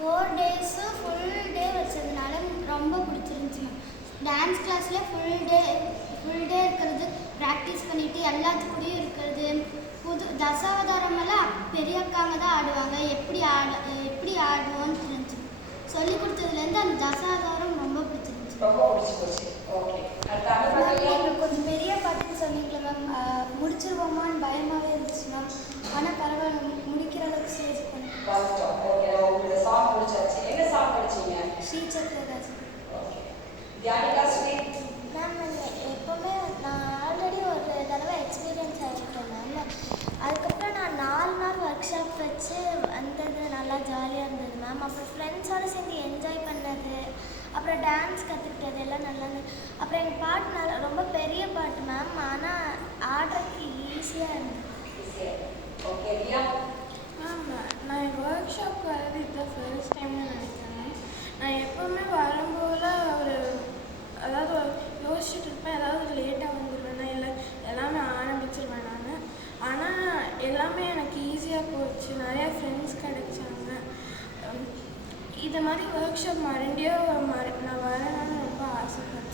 4 days full day வச்சதுனால ரொம்ப பிடிச்சிருந்துச்சி மேம். டான்ஸ் கிளாஸில் ஃபுல் டே இருக்கிறது, ப்ராக்டிஸ் பண்ணிவிட்டு எல்லாத்துக்கூடயும் இருக்கிறது. தசாவதாரமெல்லாம் பெரிய அக்காங்க தான் ஆடுவாங்க. எப்படி ஆடணும்னு தெரிஞ்சு சொல்லி கொடுத்ததுலேருந்து அந்த தசாவதாரம் ரொம்ப பிடிச்சிருந்துச்சி. எங்களுக்கு கொஞ்சம் பெரிய பாட்டுன்னு சொன்னீங்களே மேம், முடிச்சிருவோமான்னு பயமாகவே இருந்துச்சு மேம். ஆனால் பரவாயில்ல, முடிக்கிற அளவுக்கு ஸ்டேஜ் பண்ணி ஸ்ரீ சக்கரராஜ் மேம். எப்போவுமே நான் ஆல்ரெடி ஒரு தடவை எக்ஸ்பீரியன்ஸ் ஆகிருக்கேன் மேம். அதுக்கப்புறம் நான் 4 நாள் ஒர்க் ஷாப் வச்சு வந்தது நல்லா ஜாலியாக இருந்தது மேம். அப்புறம் ஃப்ரெண்ட்ஸோடு சேர்ந்து என்ஜாய் பண்ணது, அப்புறம் டான்ஸ் கற்றுக்கிட்டது எல்லாம் நல்லா இருந்தது. அப்புறம் எங்கள் பாட்டு ரொம்ப பெரிய பாட்டு மேம், ஆனால் ஆடுறதுக்கு ஈஸியாக இருந்தது. மேம், நான் எங்கள் ஒர்க் ஷாப் வரது இதுதான் ஃபர்ஸ்ட் டைம்னு நினைக்கிறேன். நான் எப்போவுமே வரும்போது அதாவது யோசிச்சுட்டு இருப்பேன், ஏதாவது லேட்டாக வந்துடுவேன், நான் எல்லாமே ஆரம்பிச்சிருவேன் நான். ஆனால் எல்லாமே எனக்கு ஈஸியாக போச்சு, நிறையா ஃப்ரெண்ட்ஸ் கிடைச்சாங்க. இது மாதிரி ஒர்க் ஷாப் மறுபடியும் நான் வரணும்னு ரொம்ப ஆசைப்பட்டேன்.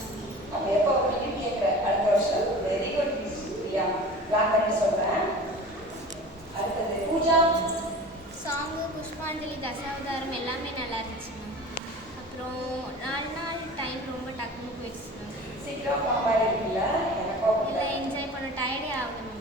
சாங்கு, புஷ்பாஞ்சலி, தசாவதாரம் எல்லாமே நல்லா இருந்துச்சு மேம். அப்புறம் 4 நாள் டைம் ரொம்ப டக்குன்னு போயிடுச்சு மேம். சீக்கிரம் என்ஜாய் பண்ண டயர்டே ஆகணும்.